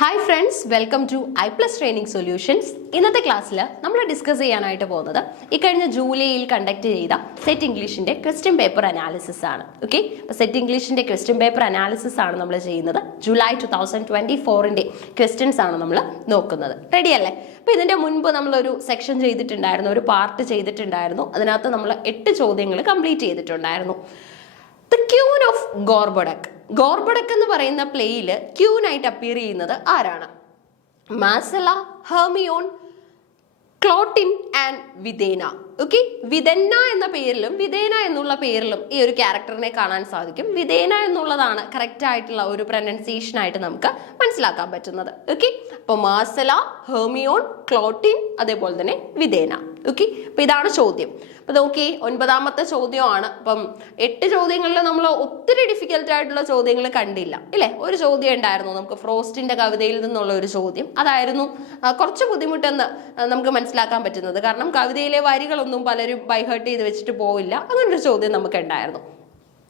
Hi friends, welcome to ഐ+ training solutions. ഇന്നത്തെ ക്ലാസ്സിൽ നമ്മൾ ഡിസ്കസ് ചെയ്യാനായിട്ട് പോകുന്നത് ഇക്കഴിഞ്ഞ ജൂലൈയിൽ കണ്ടക്ട് ചെയ്ത സെറ്റ് ഇംഗ്ലീഷിന്റെ ക്വസ്റ്റ്യൻ പേപ്പർ അനാലിസിസ് ആണ്. ഓക്കെ, അപ്പോൾ സെറ്റ് ഇംഗ്ലീഷിന്റെ ക്വസ്റ്റ്യൻ പേപ്പർ അനാലിസിസ് ആണ് നമ്മൾ ചെയ്യുന്നത്. ജൂലൈ 2024 ക്വസ്റ്റ്യൻസ് ആണ് നമ്മൾ നോക്കുന്നത്. റെഡി അല്ലേ? അപ്പോൾ ഇതിന്റെ മുൻപ് നമ്മളൊരു സെക്ഷൻ ചെയ്തിട്ടുണ്ടായിരുന്നു, ഒരു പാർട്ട് ചെയ്തിട്ടുണ്ടായിരുന്നു. അതിനകത്ത് നമ്മൾ 8 ചോദ്യങ്ങൾ കംപ്ലീറ്റ് ചെയ്തിട്ടുണ്ടായിരുന്നു. The queen of Gorboduc. Gorboduc എന്ന് പറയുന്ന പ്ലേയില് ക്യൂനായിട്ട് അപ്പിയർ ചെയ്യുന്നത് ആരാണ്? Marcella, Hermione, Cloten and Videna. Okay, Videna എന്ന പേരിലും വിദേന എന്നുള്ള പേരിലും ഈ ഒരു ക്യാരക്ടറിനെ കാണാൻ സാധിക്കും. വിദേന എന്നുള്ളതാണ് കറക്റ്റ് ആയിട്ടുള്ള ഒരു പ്രൊനൗൺസിയേഷൻ ആയിട്ട് നമുക്ക് മനസ്സിലാക്കാൻ പറ്റുന്നത്. ഓക്കെ, അപ്പോൾ മാസല, ഹെർമിയോൺ, ക്ലോട്ടിൻ, അതേപോലെ തന്നെ വിദേന. ഓക്കെ, അപ്പൊ ഇതാണ് ചോദ്യം. അപ്പൊ നോക്കി, 9ാമത്തെ ചോദ്യമാണ്. അപ്പം 8 ചോദ്യങ്ങളിൽ നമ്മൾ ഒത്തിരി ഡിഫിക്കൽട്ട് ആയിട്ടുള്ള ചോദ്യങ്ങൾ കണ്ടില്ല ഇല്ലേ? ഒരു ചോദ്യം ഉണ്ടായിരുന്നു നമുക്ക് ഫ്രോസ്റ്റിന്റെ കവിതയിൽ നിന്നുള്ള ഒരു ചോദ്യം. അതായിരുന്നു കുറച്ച് ബുദ്ധിമുട്ടെന്ന് നമുക്ക് മനസ്സിലാക്കാൻ പറ്റുന്നത്. കാരണം കവിതയിലെ വരികളൊന്നും പലരും ബൈഹേർട്ട് ചെയ്ത് വെച്ചിട്ട് പോവില്ല. അങ്ങനൊരു ചോദ്യം നമുക്ക് ഉണ്ടായിരുന്നു.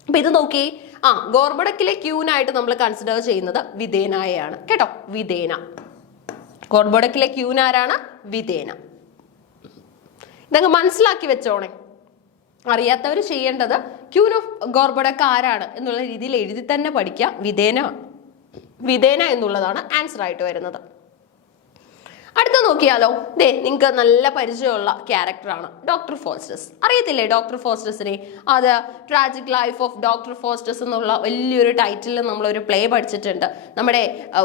അപ്പൊ ഇത് നോക്കി, ഗോർബഡക്കിലെ ക്യൂനായിട്ട് നമ്മൾ കൺസിഡർ ചെയ്യുന്നത് വിദേനായാണ് കേട്ടോ. വിദേന, ഗോർബഡക്കിലെ ക്യൂൻ ആരാണ്? വിദേന. ഇതങ്ങ് മനസ്സിലാക്കി വെച്ചോണേ. അറിയാത്തവർ ചെയ്യേണ്ടത് ക്യൂൻ ഓഫ് ഗോർബഡക് ആരാണ് എന്നുള്ള രീതിയിൽ എഴുതി തന്നെ പഠിക്കുക. വിദേന എന്നുള്ളതാണ് ആൻസർ ആയിട്ട് വരുന്നത്. അടുത്ത നോക്കിയാലോ, നിങ്ങൾക്ക് നല്ല പരിചയമുള്ള ക്യാരക്ടറാണ് ഡോക്ടർ ഫോസ്റ്റസ്. അറിയത്തില്ലേ ഡോക്ടർ ഫോസ്റ്റസിനെ? അത് tragic life of doctor Faustus എന്നുള്ള വലിയൊരു ടൈറ്റിലിൽ നമ്മളൊരു പ്ലേ പഠിച്ചിട്ടുണ്ട്. നമ്മുടെ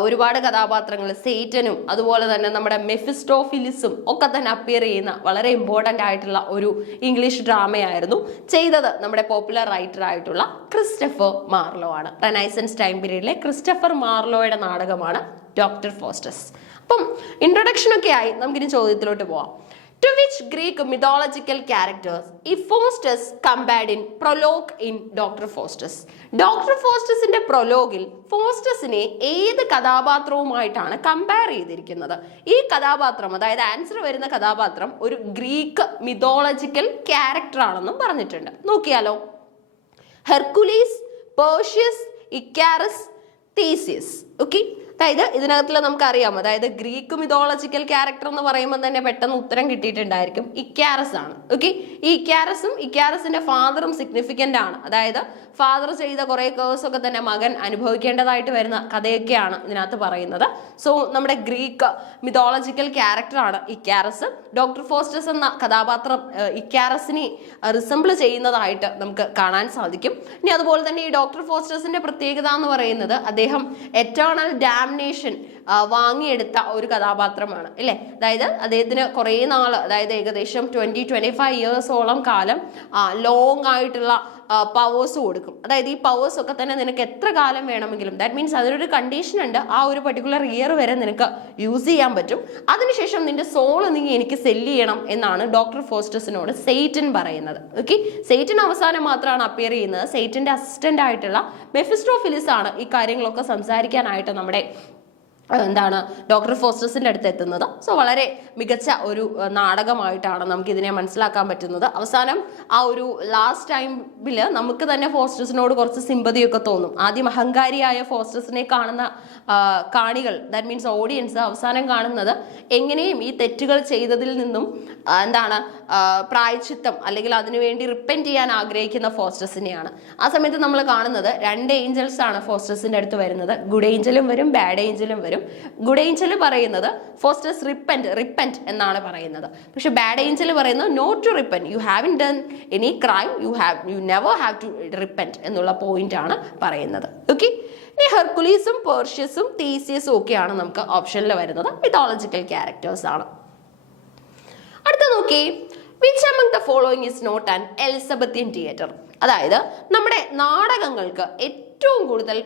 ഒരുപാട് കഥാപാത്രങ്ങൾ, സേറ്റനും അതുപോലെ തന്നെ നമ്മുടെ മെഫിസ്റ്റോഫിലിസും ഒക്കെ തന്നെ അപ്പിയർ ചെയ്യുന്ന വളരെ ഇമ്പോർട്ടൻ്റ് ആയിട്ടുള്ള ഒരു ഇംഗ്ലീഷ് ഡ്രാമയായിരുന്നു. ചെയ്തത് നമ്മുടെ പോപ്പുലർ റൈറ്റർ ആയിട്ടുള്ള ക്രിസ്റ്റഫർ മാർലോ ആണ്. റെനൈസൻസ് ടൈം പീരീഡിലെ ക്രിസ്റ്റഫർ മാർലോയുടെ നാടകമാണ് ഡോക്ടർ ഫോസ്റ്റസ്. അപ്പം ഇൻട്രൊഡക്ഷൻ ഒക്കെ ആയി, നമുക്കിനി ചോദ്യത്തിലോട്ട് പോവാം. To which Greek mythological characters is Faustus compared in prologue in doctor Faustus? Doctor ഫോസ്റ്റസിന്റെ പ്രൊലോഗിൽ ഫോസ്റ്റസിനെ ഏത് കഥാപാത്രവുമായിട്ടാണ് കമ്പയർ ചെയ്തിരിക്കുന്നത്? ഈ കഥാപാത്രം, അതായത് ആൻസർ വരുന്ന കഥാപാത്രം ഒരു ഗ്രീക്ക് മിത്തോളജിക്കൽ ക്യാരക്ടർ ആണെന്നും പറഞ്ഞിട്ടുണ്ട്. നോക്കിയാലോ, ഹെർക്കുലീസ്, പേർഷ്യസ്, ഇക്കാരസ്, തീസിയസ്. ഓക്കെ, അതായത് ഇതിനകത്തുള്ള നമുക്കറിയാം, അതായത് ഗ്രീക്ക് മിത്തോളജിക്കൽ ക്യാരക്ടർ എന്ന് പറയുമ്പോൾ തന്നെ പെട്ടെന്ന് ഉത്തരം കിട്ടിയിട്ടുണ്ടായിരിക്കും. ഇക്കാരസ് ആണ്. ഓക്കെ, ഈ ഇക്കാരസിന്റെ ഫാദറും സിഗ്നിഫിക്കന്റ് ആണ്. അതായത് ഫാദർ ചെയ്ത കുറെ കേഴ്സ് ഒക്കെ തന്നെ മകൻ അനുഭവിക്കേണ്ടതായിട്ട് വരുന്ന കഥയൊക്കെയാണ് ഇതിനകത്ത് പറയുന്നത്. സോ നമ്മുടെ ഗ്രീക്ക് മിത്തോളജിക്കൽ ക്യാരക്ടർ ആണ് ഇക്കാരസ്. ഡോക്ടർ ഫോസ്റ്റസ് എന്ന കഥാപാത്രം ഇക്കാരസിനെ റിസംബിൾ ചെയ്യുന്നതായിട്ട് നമുക്ക് കാണാൻ സാധിക്കും. ഇനി അതുപോലെ തന്നെ ഈ ഡോക്ടർ ഫോസ്റ്റസിന്റെ പ്രത്യേകത എന്ന് പറയുന്നത് അദ്ദേഹം എറ്റേണൽ ഡാമിനേഷൻ വാങ്ങിയെടുത്ത ഒരു കഥാപാത്രമാണ് അല്ലേ? അതായത് അദ്ദേഹത്തിന് കുറേ നാള്, അതായത് ഏകദേശം 20-25 ഇയേഴ്സോളം കാലം ലോങ് ആയിട്ടുള്ള പവേഴ്സ് കൊടുക്കും. അതായത് ഈ പവേഴ്സ് ഒക്കെ തന്നെ നിനക്ക് എത്ര കാലം വേണമെങ്കിലും, ദാറ്റ് മീൻസ് അതിനൊരു കണ്ടീഷൻ ഉണ്ട്, ആ ഒരു പർട്ടിക്കുലർ ഇയർ വരെ നിനക്ക് യൂസ് ചെയ്യാൻ പറ്റും. അതിനുശേഷം നിന്റെ സോള് നീ എനിക്ക് സെല്ല് ചെയ്യണം എന്നാണ് ഡോക്ടർ ഫോസ്റ്റസിനോട് സെയ്റ്റൻ പറയുന്നത്. ഓക്കെ, സെയ്റ്റൻ അവസാനം മാത്രമാണ് അപ്പിയർ ചെയ്യുന്നത്. സെയ്റ്റന്റെ അസിസ്റ്റന്റ് ആയിട്ടുള്ള മെഫിസ്റ്റോഫിലിസ് ആണ് ഈ കാര്യങ്ങളൊക്കെ സംസാരിക്കാനായിട്ട് നമ്മുടെ ഡോക്ടർ ഫോസ്റ്റസിന്റെ അടുത്ത് എത്തുന്നത്. സോ വളരെ മികച്ച ഒരു നാടകമായിട്ടാണ് നമുക്ക് ഇതിനെ മനസ്സിലാക്കാൻ പറ്റുന്നത്. അവസാനം ആ ഒരു ലാസ്റ്റ് ടൈമില് നമുക്ക് തന്നെ ഫോസ്റ്റസിനോട് കുറച്ച് സിമ്പതിയൊക്കെ തോന്നും. ആദ്യം അഹങ്കാരിയായ ഫോസ്റ്റസിനെ കാണുന്ന കാണികൾ, ദാറ്റ് മീൻസ് ഓഡിയൻസ്, അവസാനം കാണുന്നത് എങ്ങനെയും ഈ തെറ്റുകൾ ചെയ്തതിൽ നിന്നും പ്രായശ്ചിത്തം അല്ലെങ്കിൽ അതിനുവേണ്ടി റിപ്പൻറ്റ് ചെയ്യാൻ ആഗ്രഹിക്കുന്ന ഫോസ്റ്റസിനെയാണ്. ആ സമയത്ത് നമ്മൾ കാണുന്നത് 2 ഏഞ്ചൽസ് ആണ് ഫോസ്റ്റസിന്റെ അടുത്ത് വരുന്നത്. ഗുഡ് ഏഞ്ചലും വരും, ബാഡ് ഏഞ്ചലും വരും. ഗുഡ് ഏഞ്ചൽ പറയുന്നത് ഫോസ്റ്റസ് റിപ്പൻറ്റ് എന്നാണ് പറയുന്നത്. പക്ഷെ ബാഡ് ഏഞ്ചൽ പറയുന്നത് not to repent, you haven't done any crime, you never have to repent എന്നുള്ള പോയിന്റ് ആണ് പറയുന്നത്. ഓക്കെ, ഇനി ഹെർക്കുലീസും പേർഷ്യസും തീസിയസും ഒക്കെയാണ് നമുക്ക് ഓപ്ഷനിൽ വരുന്നത്. മിത്തോളജിക്കൽ ക്യാരക്ടേഴ്സ് ആണ്. അടുത്ത നോക്കി, which among the following is not an Elizabethan theatre? അതായത് നമ്മുടെ നാടകങ്ങൾക്ക് ഏറ്റവും കൂടുതൽ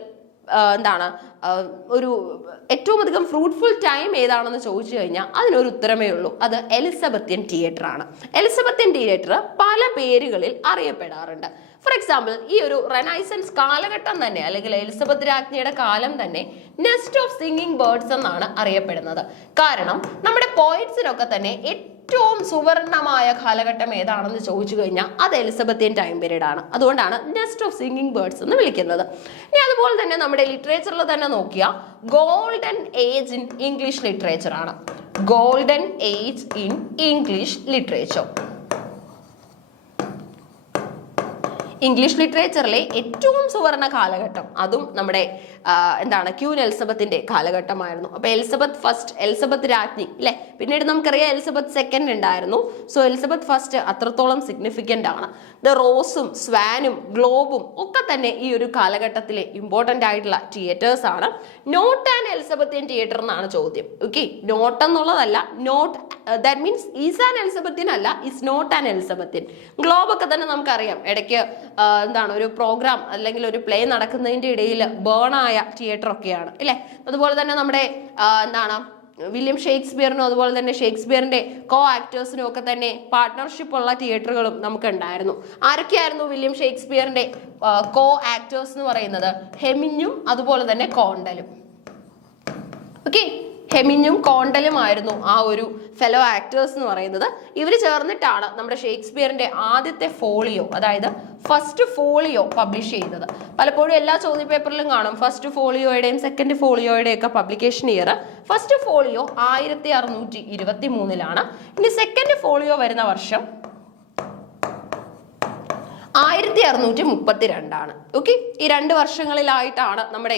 ഏറ്റവും അധികം ഫ്രൂട്ട്ഫുൾ ടൈം ഏതാണെന്ന് ചോദിച്ചു കഴിഞ്ഞാൽ അതിനൊരു ഉത്തരമേ ഉള്ളൂ, അത് എലിസബത്യൻ തിയേറ്റർ ആണ്. എലിസബത്യൻ തിയേറ്റർ പല പേരുകളിൽ അറിയപ്പെടാറുണ്ട്. ഫോർ എക്സാമ്പിൾ, ഈ ഒരു റെനൈസൻസ് കാലഘട്ടം തന്നെ, അല്ലെങ്കിൽ എലിസബത്ത് രാജ്ഞിയുടെ കാലം തന്നെ നെസ്റ്റ് ഓഫ് സിംഗിങ് ബേർഡ്സ് എന്നാണ് അറിയപ്പെടുന്നത്. കാരണം നമ്മുടെ പോയിറ്റ്സിനൊക്കെ തന്നെ ഏറ്റവും സുവർണമായ കാലഘട്ടം ഏതാണെന്ന് ചോദിച്ചു കഴിഞ്ഞാൽ അത് എലിസബത്തിയൻ ടൈം പീരീഡ് ആണ്. അതുകൊണ്ടാണ് നെസ്റ്റ് ഓഫ് സിംഗിങ് ബേർഡ്സ് എന്ന് വിളിക്കുന്നത്. ഇനി അതുപോലെ തന്നെ നമ്മുടെ ലിറ്ററേച്ചറിൽ തന്നെ നോക്കിയാൽ golden age in English literature ആണ്. Golden age in English literature. English ലിറ്ററേച്ചറിലെ ഏറ്റവും സുവർണ കാലഘട്ടം അതും നമ്മുടെ ക്യൂൻ എലിസബത്തിന്റെ കാലഘട്ടമായിരുന്നു. അപ്പൊ എലിസബത്ത് ഫസ്റ്റ്, എലിസബത്ത് രാജ്ഞി അല്ലെ, പിന്നീട് നമുക്കറിയാം എലിസബത്ത് സെക്കൻഡ് ഉണ്ടായിരുന്നു. സോ എലിസബത്ത് ഫസ്റ്റ് അത്രത്തോളം സിഗ്നിഫിക്കന്റ് ആണ്. ദ റോസും സ്വാനും ഗ്ലോബും ഒക്കെ തന്നെ ഈ ഒരു കാലഘട്ടത്തിലെ ഇമ്പോർട്ടന്റ് ആയിട്ടുള്ള തിയേറ്റേഴ്സ് ആണ്. നോട്ട് ആൻഡ് എലിസബത്തിയൻ തിയേറ്റർ എന്നാണ് ചോദ്യം. ഓക്കെ, നോട്ട് എന്നുള്ളതല്ല, not that means is an Elizabethan അല്ല, is not an Elizabethan. Globe ഒക്കെ തന്നെ നമുക്കറിയാം ഇടയ്ക്ക് ഒരു പ്രോഗ്രാം അല്ലെങ്കിൽ ഒരു പ്ലേ നടക്കുന്നതിന്റെ ഇടയിൽ ബേൺ ആയ തിയേറ്റർ ഒക്കെയാണ് അല്ലെ. അതുപോലെ തന്നെ നമ്മുടെ വില്യം ഷേക്സ്പിയറിനും അതുപോലെ തന്നെ ഷേക്സ്പിയറിന്റെ കോ ആക്ടേഴ്സിനും ഒക്കെ തന്നെ പാർട്ട്ണർഷിപ്പ് ഉള്ള തിയേറ്ററുകളും നമുക്ക് ഉണ്ടായിരുന്നു. ആരൊക്കെയായിരുന്നു വില്യം ഷേക്സ്പിയറിന്റെ കോ ആക്ടേഴ്സ് എന്ന് പറയുന്നത്? ഹെമിങ്ങും അതുപോലെ തന്നെ കോണ്ടലും. ഓക്കെ, ഹെമിങ്ങും കോണ്ടലും ആയിരുന്നു ആ ഒരു ഫെലോ ആക്ടേഴ്സ് എന്ന് പറയുന്നത്. ഇവർ ചേർന്നിട്ടാണ് നമ്മുടെ ഷേക്സ്പിയറിന്റെ ആദ്യത്തെ ഫോളിയോ, അതായത് ഫസ്റ്റ് ഫോളിയോ പബ്ലിഷ് ചെയ്തത്. പലപ്പോഴും എല്ലാ ചോദ്യ പേപ്പറിലും കാണും ഫസ്റ്റ് ഫോളിയോയുടെയും സെക്കൻഡ് ഫോളിയോയുടെയും ഒക്കെ പബ്ലിക്കേഷൻ ഇയർ. ഫസ്റ്റ് ഫോളിയോ 1623 ഇനി സെക്കൻഡ് ഫോളിയോ വരുന്ന വർഷം 1632. ഓക്കെ, ഈ 2 വർഷങ്ങളിലായിട്ടാണ് നമ്മുടെ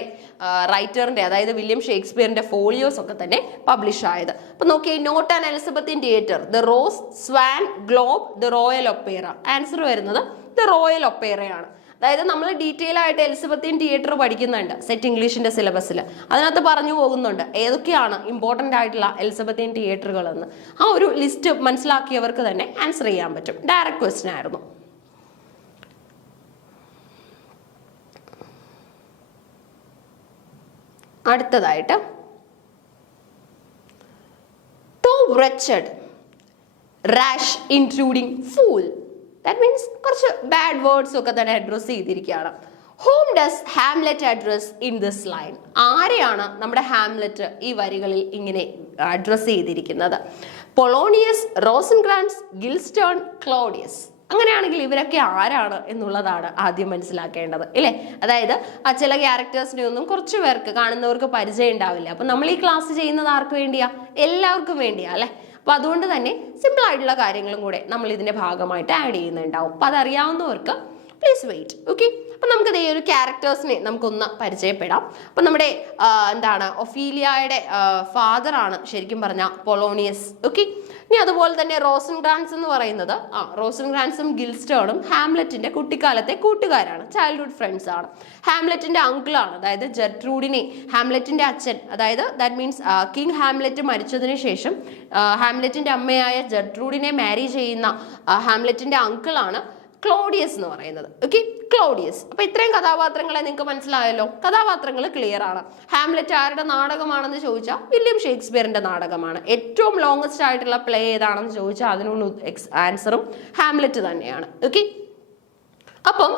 റൈറ്ററിന്റെ, അതായത് വില്യം ഷേക്സ്പിയറിന്റെ ഫോളിയോസ് ഒക്കെ തന്നെ പബ്ലിഷ് ആയത്. അപ്പൊ നോക്കിയേ, not and Elizabethan theatre, the Rose, Swan, Globe, the royal opera. Answer വരുന്നത് ദ റോയൽ ഒപ്പേറയാണ്. അതായത് നമ്മൾ ഡീറ്റെയിൽ ആയിട്ട് എലിസബത്തിയൻ തിയേറ്റർ പഠിക്കുന്നുണ്ട് സെറ്റ് ഇംഗ്ലീഷിന്റെ സിലബസിൽ. അതിനകത്ത് പറഞ്ഞു പോകുന്നുണ്ട് ഏതൊക്കെയാണ് ഇമ്പോർട്ടന്റ് ആയിട്ടുള്ള എലിസബത്തിയൻ തിയേറ്ററുകൾ എന്ന്. ആ ഒരു ലിസ്റ്റ് മനസ്സിലാക്കിയവർക്ക് തന്നെ ആൻസർ ചെയ്യാൻ പറ്റും. ഡയറക്റ്റ് ക്വസ്റ്റ്യൻ ആയിരുന്നു. അടുത്തതായിട്ട് to wretched, rash, intruding, fool. That means കുറച്ച് ബാഡ് വേർഡ്സ് ഒക്കെ തന്നെ അഡ്രസ് ചെയ്തിരിക്കുകയാണ്. Whom does Hamlet address in this line? ആരെയാണ് നമ്മുടെ ഹാംലെറ്റ് ഈ വരികളിൽ ഇങ്ങനെ അഡ്രസ് ചെയ്തിരിക്കുന്നത്? Polonius, Rosencrantz, Guildenstern, Claudius. അങ്ങനെയാണെങ്കിൽ ഇവരൊക്കെ ആരാണ് എന്നുള്ളതാണ് ആദ്യം മനസ്സിലാക്കേണ്ടത് ഇല്ലേ. അതായത് ആ ചില ക്യാരക്ടേഴ്സിനെ ഒന്നും കുറച്ച് പേർക്ക് കാണുന്നവർക്ക് പരിചയം ഉണ്ടാവില്ല. അപ്പൊ നമ്മൾ ഈ ക്ലാസ് ചെയ്യുന്നത് ആർക്ക് വേണ്ടിയാ? എല്ലാവർക്കും വേണ്ടിയാ അല്ലെ. അപ്പൊ അതുകൊണ്ട് തന്നെ സിമ്പിൾ ആയിട്ടുള്ള കാര്യങ്ങളും കൂടെ നമ്മൾ ഇതിന്റെ ഭാഗമായിട്ട് ആഡ് ചെയ്യുന്നുണ്ടാവും. അപ്പൊ അതറിയാവുന്നവർക്ക് പ്ലീസ് വെയിറ്റ്. ഓക്കെ, അപ്പൊ നമുക്ക് ഈ ഒരു ക്യാരക്ടേഴ്സിനെ നമുക്കൊന്ന് പരിചയപ്പെടാം. അപ്പൊ നമ്മുടെ ഒഫീലിയയുടെ ഫാദർ ആണ് ശരിക്കും പറഞ്ഞ പൊളോണിയസ്. ഓക്കെ, ഇനി അതുപോലെ തന്നെ റോസൻക്രാൻസ് എന്ന് പറയുന്നത് റോസൻക്രാൻസും ഗിൽസ്റ്റേണും ഹാംലെറ്റിന്റെ കുട്ടിക്കാലത്തെ കൂട്ടുകാരാണ്, ചൈൽഡ്ഹുഡ് ഫ്രണ്ട്സ് ആണ്. ഹാംലെറ്റിന്റെ അങ്കിൾ ആണ്, അതായത് ജെർട്രൂഡിനെ, ഹാംലെറ്റിന്റെ അച്ഛൻ, അതായത് ദാറ്റ് മീൻസ് കിങ് ഹാംലെറ്റ് മരിച്ചതിന് ശേഷം ഹാംലെറ്റിന്റെ അമ്മയായ ജെർട്രൂഡിനെ മാരി ചെയ്യുന്ന ഹാംലെറ്റിന്റെ അങ്കിൾ ആണ് ക്ലോഡിയസ് എന്ന് പറയുന്നത്. Okay, Claudius. അപ്പൊ ഇത്രയും കഥാപാത്രങ്ങളെ നിങ്ങൾക്ക് മനസ്സിലായല്ലോ. കഥാപാത്രങ്ങൾ ക്ലിയർ ആണ്. ഹാംലെറ്റ് ആരുടെ നാടകമാണെന്ന് ചോദിച്ചാൽ വില്യം ഷേക്സ്പിയറിന്റെ നാടകമാണ്. ഏറ്റവും ലോങ്സ്റ്റ് ആയിട്ടുള്ള പ്ലേ ഏതാണെന്ന് ചോദിച്ചാൽ അതിനുള്ള ആൻസറും ഹാംലെറ്റ് തന്നെയാണ്. ഓക്കെ, അപ്പം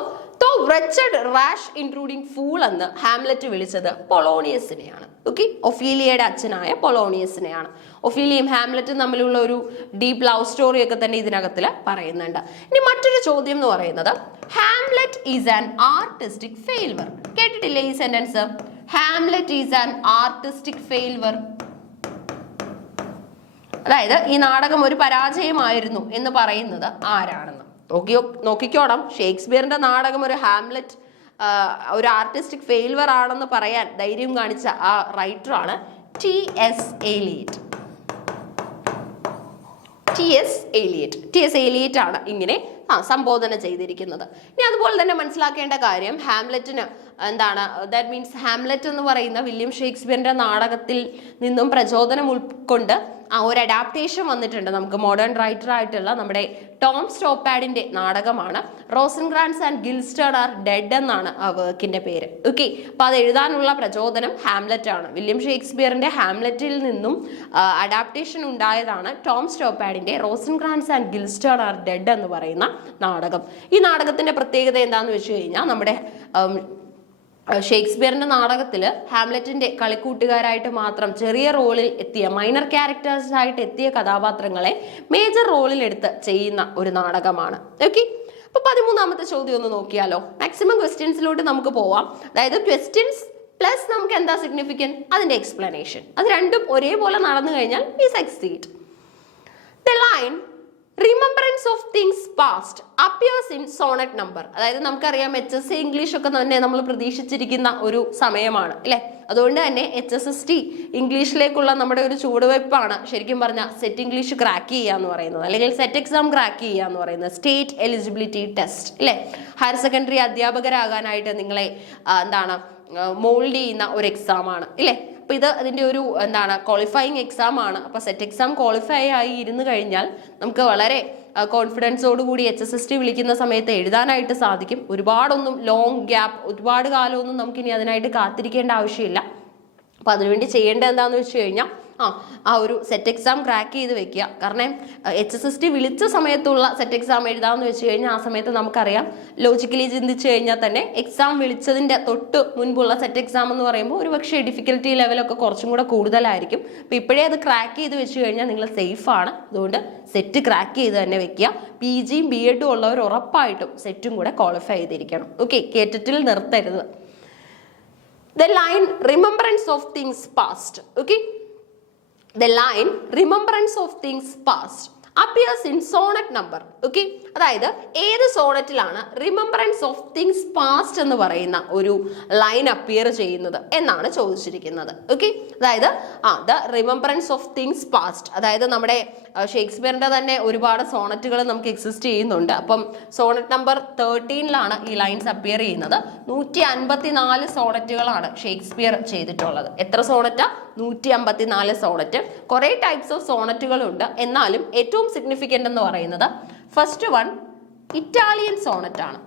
wretched, rash, intruding, fool എന്ന് ഹാംലെറ്റ് വിളിച്ചത് പൊളോണിയസിനെയാണ്. ഓക്കെ, ഒഫീലിയയുടെ അച്ഛനായ പൊളോണിയസിനെയാണ്. ഒഫീലിയയും ഹാംലെറ്റും തമ്മിലുള്ള ഒരു ഡീപ്പ് ലവ് സ്റ്റോറി ഒക്കെ തന്നെ ഇതിനകത്തിൽ പറയുന്നുണ്ട്. ഇനി മറ്റൊരു ചോദ്യം എന്ന് പറയുന്നത് Hamlet is an artistic failure. കേട്ടിട്ടില്ലേ ഈ sentence? Hamlet is an artistic failure. അതായത് ഈ നാടകം ഒരു പരാജയമായിരുന്നു എന്ന് പറയുന്നത് ആരാണെന്ന് നോക്കിക്കോണം. ഷേക്സ്പിയറിന്റെ നാടകം ഒരു ഹാംലെറ്റ് ഒരു ആർട്ടിസ്റ്റിക് ഫെയിൽവർ ആണെന്ന് പറയാൻ ധൈര്യം കാണിച്ച ആ റൈറ്ററാണ് T.S. Eliot. T.S. Eliot ആണ് ഇങ്ങനെ സംബോധന ചെയ്തിരിക്കുന്നത്. ഇനി അതുപോലെ തന്നെ മനസ്സിലാക്കേണ്ട കാര്യം ഹാംലെറ്റിന് ദാറ്റ് മീൻസ് ഹാംലെറ്റ് എന്ന് പറയുന്ന വില്യം ഷേക്സ്പിയറിന്റെ നാടകത്തിൽ നിന്നും പ്രചോദനം ഉൾക്കൊണ്ട് ഒരു അഡാപ്റ്റേഷൻ വന്നിട്ടുണ്ട്. നമുക്ക് മോഡേൺ റൈറ്റർ ആയിട്ടുള്ള നമ്മുടെ ടോം സ്റ്റോപ്പാഡിന്റെ നാടകമാണ് റോസൻക്രാൻസ് ആൻഡ് ഗിൽസ്റ്റേൺ ആർ ഡെഡ് എന്നാണ് ആ വർക്കിന്റെ പേര്. ഓക്കെ, അപ്പൊ അത് എഴുതാനുള്ള പ്രചോദനം ഹാംലെറ്റ് ആണ്. വില്യം ഷേക്സ്പിയറിന്റെ ഹാംലെറ്റിൽ നിന്നും അഡാപ്റ്റേഷൻ ഉണ്ടായതാണ് ടോം സ്റ്റോപ്പാഡിന്റെ റോസൻക്രാൻസ് ആൻഡ് ഗിൽസ്റ്റേൺ ആർ ഡെഡ് എന്ന് പറയുന്ന നാടകം. ഈ നാടകത്തിന്റെ പ്രത്യേകത എന്താണെന്ന് വെച്ച് കഴിഞ്ഞാൽ നമ്മുടെ ഷേക്സ്പിയറിന്റെ നാടകത്തിൽ ഹാംലെറ്റിന്റെ കളിക്കൂട്ടുകാരായിട്ട് മാത്രം ചെറിയ റോളിൽ എത്തിയ മൈനർ ക്യാരക്ടേഴ്സ് ആയിട്ട് എത്തിയ കഥാപാത്രങ്ങളെ മേജർ റോളിൽ എടുത്ത് ചെയ്യുന്ന ഒരു നാടകമാണ്. ഓക്കെ, അപ്പൊ 13ാമത്തെ ചോദ്യം ഒന്ന് നോക്കിയാലോ. മാക്സിമം ക്വസ്റ്റ്യൻസിലോട്ട് നമുക്ക് പോവാം. അതായത് ക്വസ്റ്റ്യൻസ് പ്ലസ് നമുക്ക് എന്താ സിഗ്നിഫിക്കൻറ്റ്, അതിന്റെ എക്സ്പ്ലനേഷൻ, അത് രണ്ടും ഒരേപോലെ നടന്നു കഴിഞ്ഞാൽ we succeed. The line remembrance of things past appears in sonnet number. അതായത് നമുക്കറിയാം HSC ഇംഗ്ലീഷ് ഒക്കെ തന്നെ നമ്മൾ പ്രതീക്ഷിച്ചിരിക്കുന്ന ഒരു സമയമാണ് അല്ലെ. അതുകൊണ്ട് തന്നെ HSST ഇംഗ്ലീഷിലേക്കുള്ള നമ്മുടെ ഒരു ചുവടുവയ്പ്പാണ് ശരിക്കും പറഞ്ഞാൽ സെറ്റ് ഇംഗ്ലീഷ് ക്രാക്ക് ചെയ്യുക എന്ന് പറയുന്നത്, അല്ലെങ്കിൽ സെറ്റ് എക്സാം ക്രാക്ക് ചെയ്യുക എന്ന് പറയുന്നത്, സ്റ്റേറ്റ് എലിജിബിലിറ്റി ടെസ്റ്റ് അല്ലെ. ഹയർ സെക്കൻഡറി അധ്യാപകരാകാനായിട്ട് നിങ്ങളെ മോൾഡ് ചെയ്യുന്ന ഒരു എക്സാം ആണ് ഇല്ലേ. അപ്പൊ ഇത് അതിന്റെ ഒരു ക്വാളിഫയിങ് എക്സാം ആണ്. അപ്പൊ സെറ്റ് എക്സാം ക്വാളിഫൈ ആയി ഇരുന്ന് കഴിഞ്ഞാൽ നമുക്ക് വളരെ കോൺഫിഡൻസോടുകൂടി HSST വിളിക്കുന്ന സമയത്ത് എഴുതാനായിട്ട് സാധിക്കും. ഒരുപാടൊന്നും ലോങ് ഗ്യാപ്പ്, ഒരുപാട് കാലമൊന്നും നമുക്കിനി അതിനായിട്ട് കാത്തിരിക്കേണ്ട ആവശ്യമില്ല. അപ്പൊ അതിനുവേണ്ടി ചെയ്യേണ്ടത് എന്താണെന്ന് വെച്ച് കഴിഞ്ഞാൽ ആ ഒരു സെറ്റ് എക്സാം ക്രാക്ക് ചെയ്ത് വെക്കുക. കാരണം HSST വിളിച്ച സമയത്തുള്ള സെറ്റ് എക്സാം എഴുതാമെന്ന് വെച്ച് കഴിഞ്ഞാൽ ആ സമയത്ത് നമുക്കറിയാം, ലോജിക്കലി ചിന്തിച്ച് കഴിഞ്ഞാൽ തന്നെ എക്സാം വിളിച്ചതിൻ്റെ തൊട്ട് മുൻപുള്ള സെറ്റ് എക്സാം എന്ന് പറയുമ്പോൾ ഒരു പക്ഷേ ഡിഫിക്കൽറ്റി ലെവലൊക്കെ കുറച്ചും കൂടെ കൂടുതലായിരിക്കും. അപ്പോൾ ഇപ്പോഴേ അത് ക്രാക്ക് ചെയ്ത് വെച്ച് കഴിഞ്ഞാൽ നിങ്ങൾ സേഫാണ്. അതുകൊണ്ട് സെറ്റ് ക്രാക്ക് ചെയ്ത് തന്നെ വെക്കുക. PGയും B.Edഉം ഉള്ളവർ ഉറപ്പായിട്ടും സെറ്റും കൂടെ ക്വാളിഫൈ ചെയ്തിരിക്കണം. ഓക്കെ, കേട്ടിട്ടിൽ നിർത്തരുത്. The line remembrance of things past. Okay, the line remembrance of things past appears in sonnet number. Okay, അതായത് ഏത് സോണറ്റിലാണ് റിമംബറൻസ് ഓഫ് തിങ്സ് പാസ്റ്റ് എന്ന് പറയുന്ന ഒരു ലൈൻ അപ്പിയർ ചെയ്യുന്നത് എന്നാണ് ചോദിച്ചിരിക്കുന്നത്. ഓക്കെ, അതായത് the remembrance of things past, അതായത് നമ്മുടെ ഷേക്സ്പിയറിന്റെ തന്നെ ഒരുപാട് സോണറ്റുകൾ നമുക്ക് എക്സിസ്റ്റ് ചെയ്യുന്നുണ്ട്. അപ്പം സോണറ്റ് നമ്പർ 13ലാണ് ഈ ലൈൻസ് അപ്പിയർ ചെയ്യുന്നത്. 154 സോണറ്റുകളാണ് ഷേക്സ്പിയർ ചെയ്തിട്ടുള്ളത്. എത്ര സോണറ്റാ? 154 സോണറ്റ്. കുറെ ടൈപ്സ് ഓഫ് സോണറ്റുകളുണ്ട്. എന്നാലും ഏറ്റവും സിഗ്നിഫിക്കൻ്റ് എന്ന് പറയുന്നത് ഫസ്റ്റ് വൺ ഇറ്റാലിയൻ സോണറ്റ് ആണ്.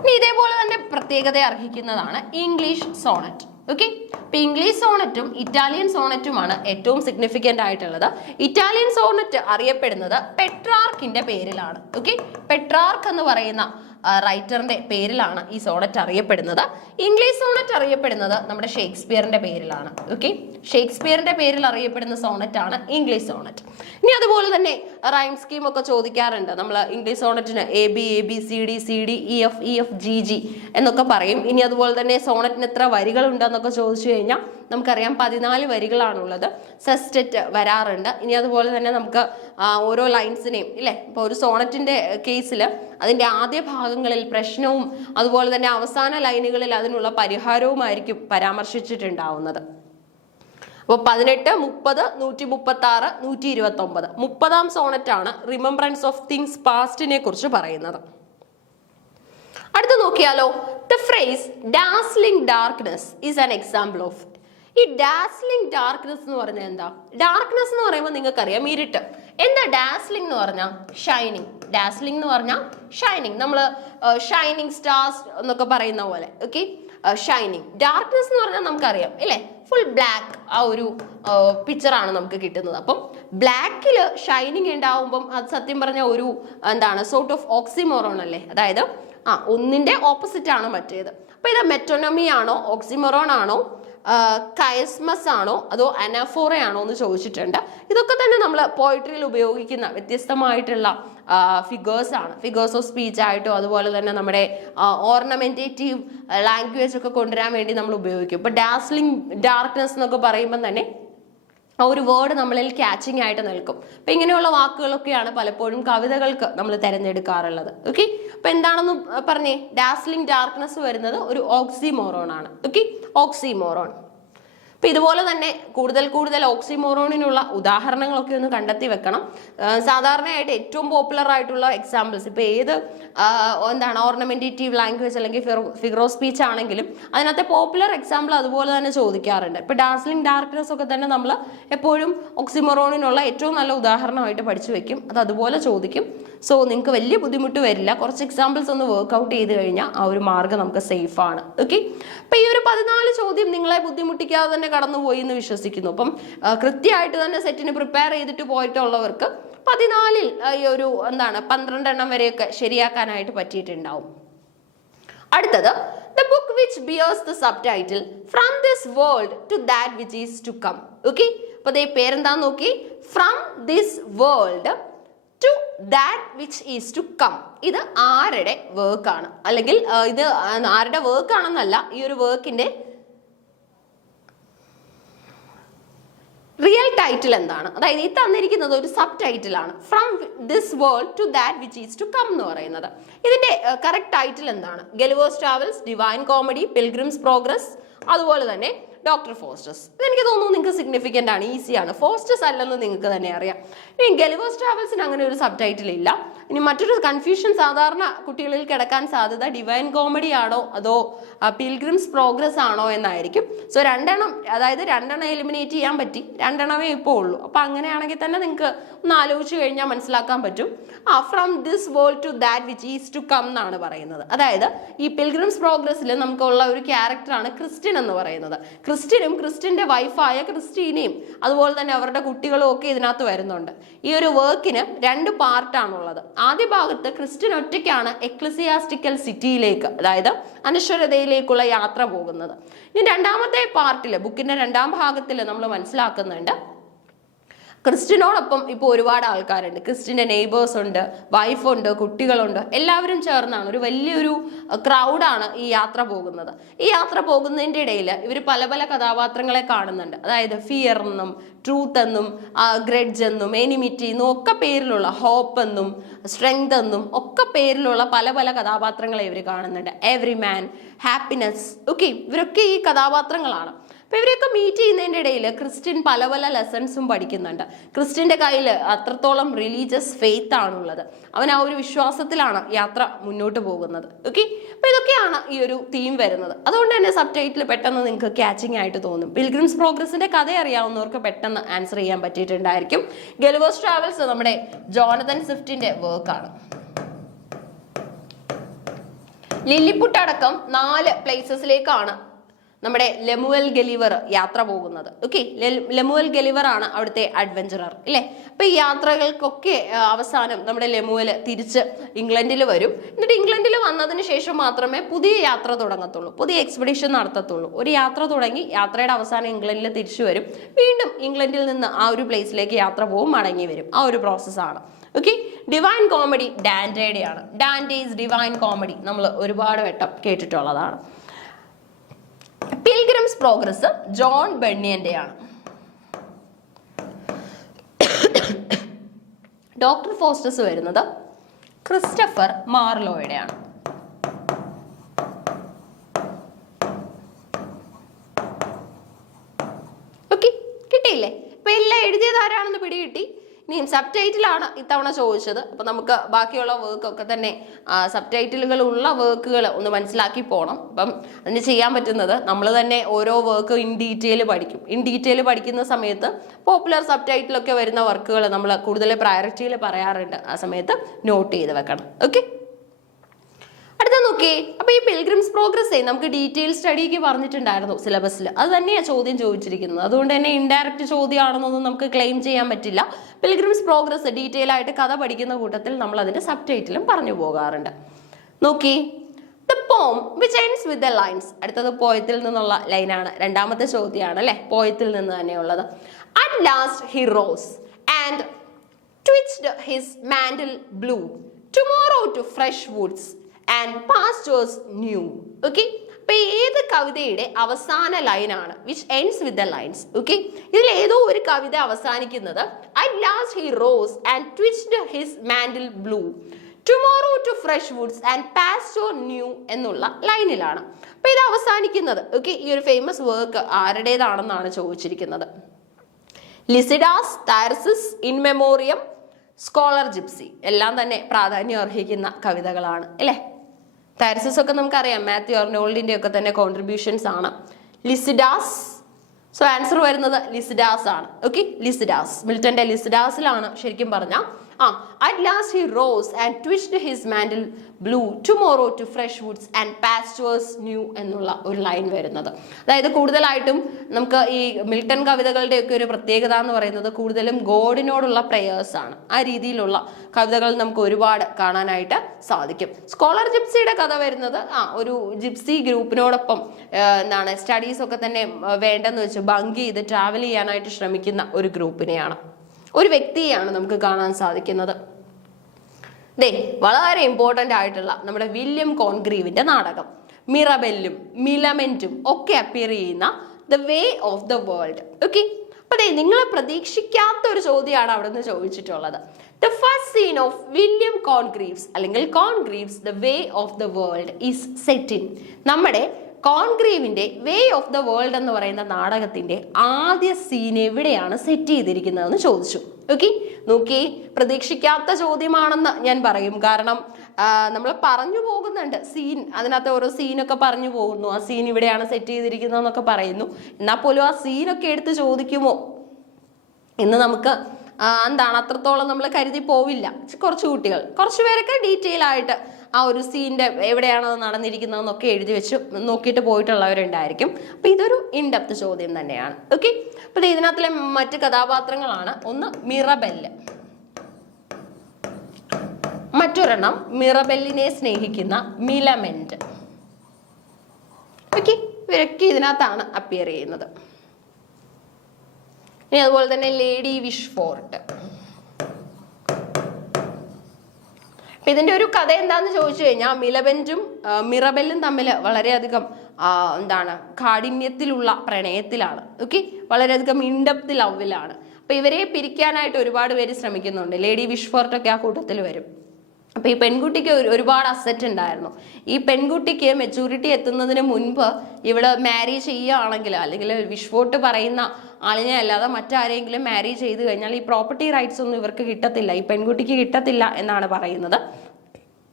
ഇനി ഇതേപോലെ തന്നെ പ്രത്യേകത അർഹിക്കുന്നതാണ് ഇംഗ്ലീഷ് സോണറ്റ്. ഓക്കെ, ഇപ്പൊ ഇംഗ്ലീഷ് സോണറ്റും ഇറ്റാലിയൻ സോണറ്റുമാണ് ഏറ്റവും സിഗ്നിഫിക്കൻ്റ് ആയിട്ടുള്ളത്. ഇറ്റാലിയൻ സോണറ്റ് അറിയപ്പെടുന്നത് പെട്രാർക്കിന്റെ പേരിലാണ്. ഓക്കെ, പെട്രാർക്ക് എന്ന് പറയുന്ന റൈറ്ററിന്റെ പേരിലാണ് ഈ സോണറ്റ് അറിയപ്പെടുന്നത്. ഇംഗ്ലീഷ് സോണറ്റ് അറിയപ്പെടുന്നത് നമ്മുടെ ഷേക്സ്പിയറിന്റെ പേരിലാണ്. ഓക്കെ, ഷേക്സ്പിയറിന്റെ പേരിൽ അറിയപ്പെടുന്ന സോണറ്റ് ആണ് ഇംഗ്ലീഷ് സോണറ്റ്. ഇനി അതുപോലെ തന്നെ റൈം സ്കീം ഒക്കെ ചോദിക്കാറുണ്ട്. നമ്മൾ ഇംഗ്ലീഷ് സോണറ്റിന് ABCD EF GG എന്നൊക്കെ പറയും. ഇനി അതുപോലെ തന്നെ സോണറ്റിന് എത്ര വരികൾ ഉണ്ടെന്നൊക്കെ ചോദിച്ചു കഴിഞ്ഞാൽ നമുക്കറിയാം 14 വരികളാണുള്ളത്. സെസ്റ്ററ്റ് വരാറുണ്ട്. ഇനി അതുപോലെ തന്നെ നമുക്ക് ഓരോ ലൈൻസിനെയും ഇല്ലേ, ഇപ്പോൾ ഒരു സോണറ്റിന്റെ കേസിൽ അതിന്റെ ആദ്യ ഭാഗങ്ങളിൽ പ്രശ്നവും അതുപോലെ തന്നെ അവസാന ലൈനുകളിൽ അതിനുള്ള പരിഹാരവുമായിരിക്കും പരാമർശിച്ചിട്ടുണ്ടാവുന്നത്. അപ്പോൾ 18, 30, 136, 129 30ാം സോണറ്റാണ് റിമംബറൻസ് ഓഫ് തിങ്സ് പാസ്റ്റിനെ കുറിച്ച് പറയുന്നത്. അടുത്ത് നോക്കിയാലോ. The phrase dazzling darkness is an example of. ഈ ഡാസ്ലിംഗ് ഡാർക്ക്നെസ് എന്ന് പറഞ്ഞാൽ എന്താ? ഡാർക്ക്നെസ് എന്ന് പറയുമ്പോൾ നിങ്ങൾക്കറിയാം ഇരുട്ട്. എന്താ ഡാസ്ലിംഗ് എന്ന് പറഞ്ഞാൽ? ഷൈനിങ്. ഡാസ്ലിംഗ് എന്ന് പറഞ്ഞാൽ ഷൈനിങ്. നമ്മൾ ഷൈനിങ് സ്റ്റാർസ് എന്നൊക്കെ പറയുന്ന പോലെ. Okay, shining. ഡാർക്ക്നെസ് എന്ന് പറഞ്ഞാൽ നമുക്കറിയാം അല്ലേ, ഫുൾ ബ്ലാക്ക് ആ ഒരു പിക്ചറാണ് നമുക്ക് കിട്ടുന്നത്. അപ്പം ബ്ലാക്കിൽ ഷൈനിങ് ഉണ്ടാവുമ്പം അത് സത്യം പറഞ്ഞാൽ ഒരു സോർട്ട് ഓഫ് ഓക്സിമോറോൺ അല്ലേ. അതായത് ഒന്നിന്റെ ഓപ്പോസിറ്റ് ആണ് മറ്റേത്. അപ്പൊ ഇത് മെറ്റോണമി ആണോ, ഓക്സിമോറോൺ ആണോ, കയസ്മസ് ആണോ, അതോ അനാഫോറ ആണോ എന്ന് ചോദിച്ചിട്ടുണ്ട്. ഇതൊക്കെ തന്നെ നമ്മൾ പോയിട്രിയിൽ ഉപയോഗിക്കുന്ന വ്യത്യസ്തമായിട്ടുള്ള ഫിഗേഴ്സ് ആണ്. ഫിഗേഴ്സ് ഓഫ് സ്പീച്ച് ആയിട്ടോ അതുപോലെ തന്നെ നമ്മുടെ ഓർണമെന്റേറ്റീവ് ലാംഗ്വേജ് ഒക്കെ കൊണ്ടുവരാൻ വേണ്ടി നമ്മൾ ഉപയോഗിക്കും. ഇപ്പൊ ഡാസ്ലിംഗ് ഡാർക്ക്നെസ് എന്നൊക്കെ പറയുമ്പോൾ തന്നെ ആ ഒരു വേർഡ് നമ്മളിൽ ക്യാച്ചിങ് ആയിട്ട് നിൽക്കും. അപ്പൊ ഇങ്ങനെയുള്ള വാക്കുകളൊക്കെയാണ് പലപ്പോഴും കവിതകൾക്ക് നമ്മൾ തിരഞ്ഞെടുക്കാറുള്ളത്. ഓക്കെ, അപ്പൊ എന്താണെന്ന് പറഞ്ഞേ? ഡാസ്ലിംഗ് ഡാർക്ക്നെസ് വരുന്നത് ഒരു ഓക്സിമോറോൺ ആണ്. Okay, oxymoron. അപ്പൊ ഇതുപോലെ തന്നെ കൂടുതൽ ഓക്സിമോറോണിനുള്ള ഉദാഹരണങ്ങളൊക്കെ ഒന്ന് കണ്ടെത്തി വെക്കണം. സാധാരണയായിട്ട് ഏറ്റവും പോപ്പുലർ ആയിട്ടുള്ള എക്സാമ്പിൾസ് ഇപ്പൊ ഏത് ഓർണമെന്റേറ്റീവ് ലാംഗ്വേജ് അല്ലെങ്കിൽ ഫിഗർ ഓഫ് സ്പീച്ച് ആണെങ്കിലും അതിനകത്തെ പോപ്പുലർ എക്സാമ്പിൾ അതുപോലെ തന്നെ ചോദിക്കാറുണ്ട്. ഇപ്പൊ ഡാസ്ലിംഗ് ഡാർക്ക്നെസ് ഒക്കെ തന്നെ നമ്മൾ എപ്പോഴും ഓക്സിമോറോണിനുള്ള ഏറ്റവും നല്ല ഉദാഹരണമായിട്ട് പഠിച്ചു വെക്കും. അത് അതുപോലെ ചോദിക്കും. സോ നിങ്ങൾക്ക് വലിയ ബുദ്ധിമുട്ട് വരില്ല. കുറച്ച് എക്സാമ്പിൾസ് ഒന്ന് വർക്ക്ഔട്ട് ചെയ്ത് കഴിഞ്ഞാൽ ആ ഒരു മാർഗ്ഗം നമുക്ക് സേഫ് ആണ്. ഓക്കെ, അപ്പൊ ഈ ഒരു 14 ചോദ്യം നിങ്ങളെ ബുദ്ധിമുട്ടിക്കാതെ തന്നെ കടന്നുപോയി എന്ന് വിശ്വസിക്കുന്നു. അപ്പം കൃത്യമായിട്ട് തന്നെ സെറ്റിന് പ്രിപ്പയർ ചെയ്തിട്ട് പോയിട്ടുള്ളവർക്ക് 14 ഈ ഒരു 12 എണ്ണം വരെയൊക്കെ ശരിയാക്കാനായിട്ട് പറ്റിയിട്ടുണ്ടാവും. അടുത്തത് the book which bears the subtitle from this world to that which is to come. Okay, അപ്പൊ ദേ പേരെന്താന്ന് നോക്കി, from this world to that which is to come. ഇത് ആരുടെ വർക്കാണ്, അല്ലെങ്കിൽ ഇത് ആരുടെ വർക്ക് ആണെന്നല്ല, ഈ ഒരു വർക്കിന്റെ റിയൽ ടൈറ്റിൽ എന്താണ്, അതായത് ഈ തന്നിരിക്കുന്നത് ഒരു സബ് ടൈറ്റിൽ ആണ്, from this world to that which is to come എന്ന് പറയുന്നത്. ഇതിന്റെ കറക്റ്റ് ടൈറ്റിൽ എന്താണ്? Gulliver's Travels, Divine Comedy, Pilgrim's Progress, അതുപോലെ തന്നെ ഡോക്ടർ ഫോസ്റ്റേഴ്സ്. ഇതെനിക്ക് തോന്നുന്നു നിങ്ങൾക്ക് സിഗ്നിഫിക്കൻ്റ് ആണ്, ഈസിയാണ്. ഫോസ്റ്റേഴ്സ് അല്ലെന്ന് നിങ്ങൾക്ക് തന്നെ അറിയാം. ഇനി ഗലിവേഴ്സ് ട്രാവൽസിന് അങ്ങനെ ഒരു സബ് ടൈറ്റിൽ ഇല്ല. ഇനി മറ്റൊരു കൺഫ്യൂഷൻ സാധാരണ കുട്ടികളിൽ കിടക്കാൻ സാധ്യത ഡിവൈൻ കോമഡി ആണോ അതോ പിൽഗ്രിംസ് പ്രോഗ്രസ് ആണോ എന്നായിരിക്കും. സോ അതായത് രണ്ടെണ്ണം എലിമിനേറ്റ് ചെയ്യാൻ പറ്റി, രണ്ടെണ്ണമേ ഇപ്പോൾ ഉള്ളൂ. അപ്പൊ അങ്ങനെയാണെങ്കിൽ തന്നെ നിങ്ങൾക്ക് ഒന്ന് ആലോചിച്ച് കഴിഞ്ഞാൽ മനസ്സിലാക്കാൻ പറ്റും. From this world to that which is to come എന്നാണ് പറയുന്നത്. അതായത് ഈ പിൽഗ്രിംസ് പ്രോഗ്രസ്സിൽ നമുക്കുള്ള ഒരു ക്യാരക്ടറാണ് ക്രിസ്ത്യൻ എന്ന് പറയുന്നത്. ക്രിസ്ത്യനും ക്രിസ്ത്യന്റെ വൈഫായ ക്രിസ്റ്റീനയും അതുപോലെ തന്നെ അവരുടെ കുട്ടികളും ഒക്കെ ഇതിനകത്ത് വരുന്നുണ്ട്. ഈ ഒരു വർക്കിന് 2 പാർട്ടാണുള്ളത്. ആദ്യ ഭാഗത്ത് ക്രിസ്ത്യൻ ഒറ്റയ്ക്കാണ് എക്ലസിയാസ്റ്റിക്കൽ സിറ്റിയിലേക്ക്, അതായത് അനശ്വരതയിലേക്കുള്ള യാത്ര പോകുന്നത്. ഇനി രണ്ടാമത്തെ പാർട്ടിൽ, ബുക്കിന്റെ 2ാം ഭാഗത്തിൽ നമ്മൾ മനസ്സിലാക്കുന്നുണ്ട് ക്രിസ്ത്യനോടൊപ്പം ഇപ്പോൾ ഒരുപാട് ആൾക്കാരുണ്ട്. ക്രിസ്ത്യൻ്റെ നെയ്ബേഴ്സ് ഉണ്ട്, വൈഫുണ്ട്, കുട്ടികളുണ്ട്, എല്ലാവരും ചേർന്നാണ്, ഒരു വലിയൊരു ക്രൗഡാണ് ഈ യാത്ര പോകുന്നത്. ഈ യാത്ര പോകുന്നതിൻ്റെ ഇടയിൽ ഇവർ പല പല കഥാപാത്രങ്ങളെ കാണുന്നുണ്ട്. അതായത് ഫിയർ എന്നും ട്രൂത്ത് എന്നും ഗ്രഡ്ജ് എന്നും എനിമിറ്റി എന്നും ഒക്കെ പേരിലുള്ള, ഹോപ്പ് എന്നും സ്ട്രെങ്ത് എന്നും ഒക്കെ പേരിലുള്ള പല പല കഥാപാത്രങ്ങളെ ഇവർ കാണുന്നുണ്ട്. എവറി മാൻ, ഹാപ്പിനെസ്, ഓക്കെ, ഇവരൊക്കെ ഈ കഥാപാത്രങ്ങളാണ്. അപ്പൊ ഇവരെയൊക്കെ മീറ്റ് ചെയ്യുന്നതിൻ്റെ ഇടയിൽ ക്രിസ്ത്യൻ പല പല ലെസൺസും പഠിക്കുന്നുണ്ട്. ക്രിസ്ത്യന്റെ കയ്യിൽ അത്രത്തോളം റിലീജിയസ് ഫെയ്ത്ത് ആണുള്ളത്. അവൻ ആ ഒരു വിശ്വാസത്തിലാണ് യാത്ര മുന്നോട്ട് പോകുന്നത്. ഓക്കെ, അപ്പൊ ഇതൊക്കെയാണ് ഈ ഒരു തീം വരുന്നത്. അതുകൊണ്ട് തന്നെ സബ് ടൈറ്റിൽ പെട്ടെന്ന് നിങ്ങൾക്ക് ക്യാച്ചിങ് ആയിട്ട് തോന്നും. പിൽഗ്രിംസ് പ്രോഗ്രസിന്റെ കഥ അറിയാവുന്നവർക്ക് പെട്ടെന്ന് ആൻസർ ചെയ്യാൻ പറ്റിയിട്ടുണ്ടായിരിക്കും. ഗലിവേഴ്സ് ട്രാവൽസ് നമ്മുടെ ജോണതൻ സ്വിഫ്റ്റിന്റെ വർക്കാണ്. ലില്ലിപുട്ട് അടക്കം 4 പ്ലേസസിലേക്കാണ് നമ്മുടെ ലെമുവൽ ഗലിവർ യാത്ര പോകുന്നത്. ഓക്കെ, ലെമുവൽ ഗലിവർ ആണ് അവിടുത്തെ അഡ്വഞ്ചറർ ഇല്ലേ. അപ്പൊ ഈ യാത്രകൾക്കൊക്കെ അവസാനം നമ്മുടെ ലെമുവൽ തിരിച്ച് ഇംഗ്ലണ്ടിൽ വരും. എന്നിട്ട് ഇംഗ്ലണ്ടിൽ വന്നതിന് ശേഷം മാത്രമേ പുതിയ യാത്ര തുടങ്ങത്തുള്ളൂ, പുതിയ എക്സ്പെഡിഷൻ നടത്തത്തുള്ളൂ. ഒരു യാത്ര തുടങ്ങി യാത്രയുടെ അവസാനം ഇംഗ്ലണ്ടിൽ തിരിച്ചു വരും, വീണ്ടും ഇംഗ്ലണ്ടിൽ നിന്ന് ആ ഒരു പ്ലേസിലേക്ക് യാത്ര പോകും, മടങ്ങി വരും. ആ ഒരു പ്രോസസ്സാണ്. ഓക്കെ, ഡിവൈൻ കോമഡി ഡാൻറ്റേയുടെയാണ്. ഡാൻറ്റേസ് ഡിവൈൻ കോമഡി നമ്മൾ ഒരുപാട് വട്ടം കേട്ടിട്ടുള്ളതാണ്. പിൽഗ്രിംസ് പ്രോഗ്രസ് ജോൺ ബണ്ണിയന്റെയാണ്. ഡോക്ടർ ഫോസ്റ്റേഴ്സ് വരുന്നത് ക്രിസ്റ്റഫർ മാർലോയുടെയാണ്. ഓക്കെ, കിട്ടിയില്ലേ? ഇപ്പൊ എല്ലാം എഴുതിയത് ആരാണെന്ന് പിടികിട്ടി. ഇനിയും സബ് ടൈറ്റിലാണ് ഇത്തവണ ചോദിച്ചത്. അപ്പം നമുക്ക് ബാക്കിയുള്ള വർക്കൊക്കെ തന്നെ സബ് ടൈറ്റിലുകൾ ഉള്ള വർക്കുകൾ ഒന്ന് മനസ്സിലാക്കി പോകണം. അപ്പം അതിന് ചെയ്യാൻ പറ്റുന്നത് നമ്മൾ തന്നെ ഓരോ വർക്ക് ഇൻ ഡീറ്റെയിൽ പഠിക്കും. ഇൻ ഡീറ്റെയിൽ പഠിക്കുന്ന സമയത്ത് പോപ്പുലർ സബ് ടൈറ്റിലൊക്കെ വരുന്ന വർക്കുകൾ നമ്മൾ കൂടുതൽ പ്രയോറിറ്റിയിൽ പറയാറുണ്ട്. ആ സമയത്ത് നോട്ട് ചെയ്ത് വെക്കണം. ഓക്കെ, അടുത്ത നോക്കി. അപ്പൊ ഈ പിൽഗ്രിംസ് പ്രോഗ്രസ് നമുക്ക് ഡീറ്റെയിൽ സ്റ്റഡിക്ക് പറഞ്ഞിട്ടുണ്ടായിരുന്നു സിലബസിൽ. അത് തന്നെയാണ് ചോദ്യം ചോദിച്ചിരിക്കുന്നത്. അതുകൊണ്ട് തന്നെ ഇൻഡയറക്റ്റ് ചോദ്യമാണെന്നൊന്നും നമുക്ക് ക്ലെയിം ചെയ്യാൻ പറ്റില്ല. പിൽഗ്രിംസ് പ്രോഗ്രസ് ഡീറ്റെയിൽ ആയിട്ട് കഥ പഠിക്കുന്ന കൂട്ടത്തിൽ നമ്മൾ അതിന്റെ സബ് ടൈറ്റിലും പറഞ്ഞു പോകാറുണ്ട്. നോക്കി, the poem which ends with the lines. അടുത്തത് പോയത്തിൽ നിന്നുള്ള ലൈനാണ്. 2ാമത്തെ ചോദ്യമാണ് അല്ലെ, പോയത്തിൽ നിന്ന് തന്നെയുള്ളത്. At last he rose and twitched his mantle blue tomorrow to fresh woods and pastures new. Okay, അപ്പൊ ഏത് കവിതയുടെ അവസാന ലൈനാണ് which ends with the lines? Okay, ഇതിൽ ഏതോ ഒരു കവിത അവസാനിക്കുന്നത് at last he rose and twitched his mantle blue tomorrow to fresh woods and pasture new എന്നുള്ള ലൈനിലാണ്. അപ്പൊ ഇത് അവസാനിക്കുന്നത് ഓക്കെ, ഈ ഒരു ഫേമസ് വർക്ക് ആരുടേതാണെന്നാണ് ചോദിച്ചിരിക്കുന്നത്. ലിസിഡാസ്, തൈർസിസ്, ഇൻ മെമ്മോറിയം, സ്കോളർ ജിപ്സി എല്ലാം തന്നെ പ്രാധാന്യം അർഹിക്കുന്ന കവിതകളാണ് അല്ലേ. തൈർസിസ് ഒക്കെ നമുക്കറിയാം, മാത്യു അർണോൾഡിന്റെ ഒക്കെ തന്നെ കോൺട്രിബ്യൂഷൻസ് ആണ്. ലിസിഡാസ്, സോ ആൻസർ വരുന്നത് ലിസിഡാസ് ആണ്. ഓക്കെ, ലിസിഡാസ് മിൽട്ടന്റെ ലിസിഡാസിലാണ് ശരിക്കും പറഞ്ഞാൽ At last he rose and twitched his mantle blue tomorrow to fresh woods and pastures new എന്നുള്ള ഒരു ലൈൻ വരുന്നത്. അതായത് കൂടുതലായിട്ടും നമുക്ക് ഈ മിൽട്ടൺ കവിതകളുടെ ഒക്കെ ഒരു പ്രത്യേകത എന്ന് പറയുന്നത് കൂടുതലും ഗോഡിനോടുള്ള പ്രേയേഴ്സ് ആണ്. ആ രീതിയിലുള്ള കവിതകൾ നമുക്ക് ഒരുപാട് കാണാനായിട്ട് സാധിക്കും. സ്കോളർ ജിപ്സിയുടെ കഥ വരുന്നത് ഒരു ജിപ്സി ഗ്രൂപ്പിനോടൊപ്പം എന്താണ് സ്റ്റഡീസ് ഒക്കെ തന്നെ വേണ്ടെന്ന് വെച്ച് ബങ്ക് ചെയ്ത് ട്രാവൽ ചെയ്യാനായിട്ട് ശ്രമിക്കുന്ന ഒരു ഗ്രൂപ്പിനെയാണ്, ഒരു വ്യക്തിയെയാണ് നമുക്ക് കാണാൻ സാധിക്കുന്നത്. വളരെ ഇമ്പോർട്ടൻ്റ് ആയിട്ടുള്ള നമ്മുടെ വില്യം കോൺഗ്രീവിന്റെ നാടകം മിറബെല്ലും മിലമെന്റും ഒക്കെ അപ്പിയർ ചെയ്യുന്ന the way of the world. Okay, അപ്പൊ നിങ്ങൾ പ്രതീക്ഷിക്കാത്ത ഒരു ചോദ്യമാണ് അവിടെ നിന്ന് ചോദിച്ചിട്ടുള്ളത്. The first scene of William Congreve's അല്ലെങ്കിൽ Congreve's the way of the world is set in. നമ്മുടെ കോൺഗ്രീവിന്റെ വേ ഓഫ് ദ വേൾഡ് എന്ന് പറയുന്ന നാടകത്തിന്റെ ആദ്യ സീൻ എവിടെയാണ് സെറ്റ് ചെയ്തിരിക്കുന്നതെന്ന് ചോദിച്ചു. ഓക്കെ, നോക്കി, പ്രതീക്ഷിക്കാത്ത ചോദ്യമാണെന്ന് ഞാൻ പറയും. കാരണം നമ്മൾ പറഞ്ഞു പോകുന്നുണ്ട് സീൻ, അതിനകത്ത് ഓരോ സീനൊക്കെ പറഞ്ഞു പോകുന്നു, ആ സീൻ ഇവിടെയാണ് സെറ്റ് ചെയ്തിരിക്കുന്നതെന്നൊക്കെ പറയുന്നു. എന്നാൽ പോലും ആ സീനൊക്കെ എടുത്ത് ചോദിക്കുമോ എന്ന് നമുക്ക് എന്താണ് അത്രത്തോളം നമ്മൾ കരുതി പോവില്ല. കുറച്ച് കുട്ടികൾ, കുറച്ച് പേരൊക്കെ ഡീറ്റെയിൽ ആയിട്ട് ആ ഒരു സീനിന്റെ എവിടെയാണ് നടന്നിരിക്കുന്നതെന്നൊക്കെ എഴുതി വെച്ച് നോക്കിയിട്ട് പോയിട്ടുള്ളവരുണ്ടായിരിക്കും. അപ്പൊ ഇതൊരു ഇൻഡെപ്ത് ചോദ്യം തന്നെയാണ്. ഓക്കെ, അപ്പൊ ഇതിനകത്തിലെ മറ്റ് കഥാപാത്രങ്ങളാണ് ഒന്ന് മിറബെല്ല്, മറ്റൊരെണ്ണം മിറബെല്ലിനെ സ്നേഹിക്കുന്ന മിലമെന്റ്. ഓക്കെ, ഇവരൊക്കെ ഇതിനകത്താണ് അപ്പിയർ ചെയ്യുന്നത്. ഇനി അതുപോലെ തന്നെ ലേഡി വിഷ്ഫോർട്ട്. ഇതിന്റെ ഒരു കഥ എന്താന്ന് ചോദിച്ചു കഴിഞ്ഞാൽ മിലമെന്റും മിറബെല്ലും തമ്മിൽ വളരെയധികം കാഠിന്യത്തിലുള്ള പ്രണയത്തിലാണ്. ഓക്കെ, വളരെയധികം ഇൻഡെപ്ത് ലവിലാണ്. അപ്പൊ ഇവരെ പിരിക്കാനായിട്ട് ഒരുപാട് പേര് ശ്രമിക്കുന്നുണ്ട്. ലേഡി വിഷ്ഫോർട്ട് ഒക്കെ ആ കൂട്ടത്തിൽ വരും. അപ്പൊ ഈ പെൺകുട്ടിക്ക് ഒരുപാട് അസറ്റ് ഉണ്ടായിരുന്നു. ഈ പെൺകുട്ടിക്ക് മെച്ചൂരിറ്റി എത്തുന്നതിന് മുൻപ് ഇവള് മാരി ചെയ്യുകയാണെങ്കിൽ, അല്ലെങ്കിൽ വിഷ്ഫോർട്ട് പറയുന്ന ആളിനെ അല്ലാതെ മറ്റാരെങ്കിലും മാരി ചെയ്ത് കഴിഞ്ഞാൽ ഈ പ്രോപ്പർട്ടി റൈറ്റ്സ് ഒന്നും ഇവർക്ക് കിട്ടത്തില്ല, ഈ പെൺകുട്ടിക്ക് കിട്ടത്തില്ല എന്നാണ് പറയുന്നത്.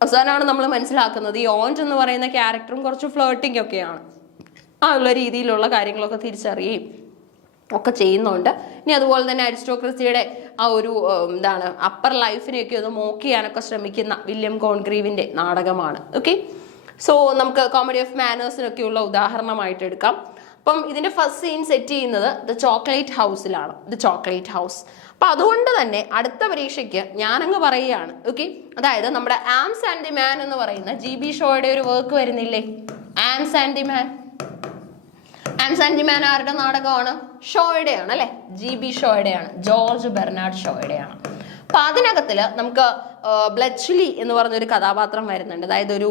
അവസാനമാണ് നമ്മൾ മനസ്സിലാക്കുന്നത് ഈ ഓൻറ്റ് എന്ന് പറയുന്ന ക്യാരക്ടറും കുറച്ച് ഫ്ലേർട്ടിംഗ് ഒക്കെയാണ്. ഉള്ള രീതിയിലുള്ള കാര്യങ്ങളൊക്കെ തിരിച്ചറിയുകയും ഒക്കെ ചെയ്യുന്നുണ്ട്. ഇനി അതുപോലെ തന്നെ അരിസ്റ്റോക്രസിയുടെ ആ ഒരു അപ്പർ ലൈഫിനെയൊക്കെ ഒന്ന് മോക്ക് ചെയ്യാനൊക്കെ ശ്രമിക്കുന്ന വില്യം കോൺഗ്രീവിന്റെ നാടകമാണ്. ഓക്കെ, സോ നമുക്ക് കോമഡി ഓഫ് മാനേഴ്സിനൊക്കെയുള്ള ഉദാഹരണമായിട്ട് എടുക്കാം. അപ്പം ഇതിന്റെ ഫസ്റ്റ് സീൻ സെറ്റ് ചെയ്യുന്നത് ദ ചോക്ലേറ്റ് ഹൗസിലാണ്. The chocolate house. അപ്പൊ അതുകൊണ്ട് തന്നെ അടുത്ത പരീക്ഷയ്ക്ക് ഞാനങ്ങ് പറയുകയാണ്. ഓക്കെ, അതായത് നമ്മുടെ ആംസ് ആൻഡ് ദി മാൻ എന്ന് പറയുന്ന GB ഷോയുടെ ഒരു വർക്ക് വരുന്നില്ലേ, arms and the man. Arms and the man ആരുടെ നാടകമാണ്? ഷോയുടെയാണ് അല്ലെ, GB ഷോയുടെയാണ്, ജോർജ് ബെർണാഡ് ഷോയുടെയാണ്. അപ്പൊ അതിനകത്തില് നമുക്ക് ബ്ലെച്ച്ലി എന്ന് പറഞ്ഞൊരു കഥാപാത്രം വരുന്നുണ്ട്. അതായത് ഒരു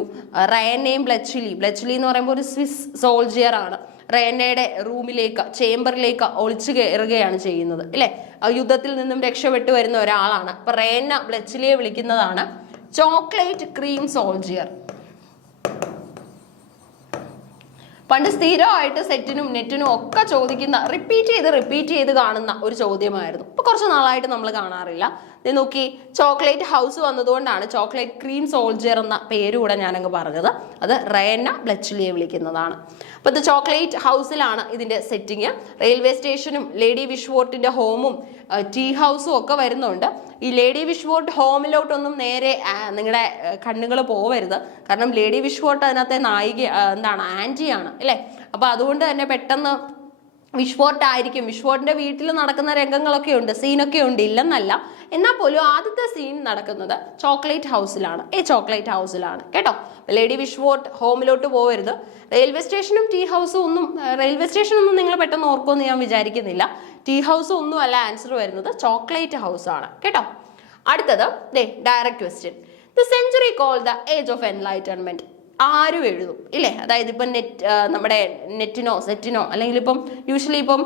റയനെയും ബ്ലെച്ച്ലി എന്ന് പറയുമ്പോൾ ഒരു സ്വിസ് സോൾജിയർ ആണ്. റയനയുടെ റൂമിലേക്ക്, ചേംബറിലേക്ക് ഒളിച്ചു കയറുകയാണ് ചെയ്യുന്നത് അല്ലെ, യുദ്ധത്തിൽ നിന്നും രക്ഷപ്പെട്ടു വരുന്ന ഒരാളാണ്. അപ്പൊ റയന ബ്ലെച്ച്ലിയെ വിളിക്കുന്നതാണ് ചോക്ലേറ്റ് ക്രീം സോൾജിയർ. പണ്ട് സ്ഥിരമായിട്ട് സെറ്റിനും നെറ്റിനും ഒക്കെ ചോദിക്കുന്ന, റിപ്പീറ്റ് ചെയ്ത് കാണുന്ന ഒരു ചോദ്യമായിരുന്നു. ഇപ്പൊ കുറച്ച് നാളായിട്ട് നമ്മൾ കാണാറില്ല. നോക്കി, ചോക്ലേറ്റ് ഹൗസ് വന്നതുകൊണ്ടാണ് ചോക്ലേറ്റ് ക്രീം സോൾജിയർ എന്ന പേരുകൂടെ ഞാനങ്ങ് പറഞ്ഞത്. അത് റയന ബ്ലെച്ച്ലിയെ വിളിക്കുന്നതാണ്. അപ്പൊ ഇത് ചോക്ലേറ്റ് ഹൗസിലാണ് ഇതിന്റെ സെറ്റിങ്. റെയിൽവേ സ്റ്റേഷനും ലേഡി വിഷ്വോർട്ടിന്റെ ഹോമും ടീ ഹൗസും ഒക്കെ വരുന്നുണ്ട്. ഈ ലേഡി വിഷ്വോർട്ട് ഹോമിലോട്ടൊന്നും നേരെ നിങ്ങളുടെ കണ്ണുകൾ പോവരുത്. കാരണം ലേഡി വിഷ്വോർട്ട് അതിനകത്തെ നായിക ആന്റിയാണ് അല്ലെ. അപ്പൊ അതുകൊണ്ട് തന്നെ പെട്ടെന്ന് വിഷ്വോർട്ട് ആയിരിക്കും. വിഷ്വോർട്ടിന്റെ വീട്ടിൽ നടക്കുന്ന രംഗങ്ങളൊക്കെ ഉണ്ട്, സീനൊക്കെ ഉണ്ട്, ഇല്ലെന്നല്ല. എന്നാൽ പോലും ആദ്യത്തെ സീൻ നടക്കുന്നത് ചോക്ലേറ്റ് ഹൗസിലാണ്. ചോക്ലേറ്റ് ഹൗസിലാണ് കേട്ടോ. ലേഡി വിഷ്വോർട്ട് ഹോമിലോട്ട് പോകരുത്. റെയിൽവേ സ്റ്റേഷനും ടീ ഹൗസും ഒന്നും, റെയിൽവേ സ്റ്റേഷനൊന്നും നിങ്ങൾ പെട്ടെന്ന് ഓർക്കുമെന്ന് ഞാൻ വിചാരിക്കുന്നില്ല. ടീ ഹൗസും ഒന്നും അല്ല ആൻസർ വരുന്നത്, ചോക്ലേറ്റ് ഹൗസ് ആണ് കേട്ടോ. അടുത്തത് direct question. The century called the age of enlightenment. ആരും എഴുതും ഇല്ലേ. അതായത് ഇപ്പം നമ്മുടെ നെറ്റിനോ സെറ്റിനോ അല്ലെങ്കിൽ ഇപ്പം യൂഷ്വലി ഇപ്പം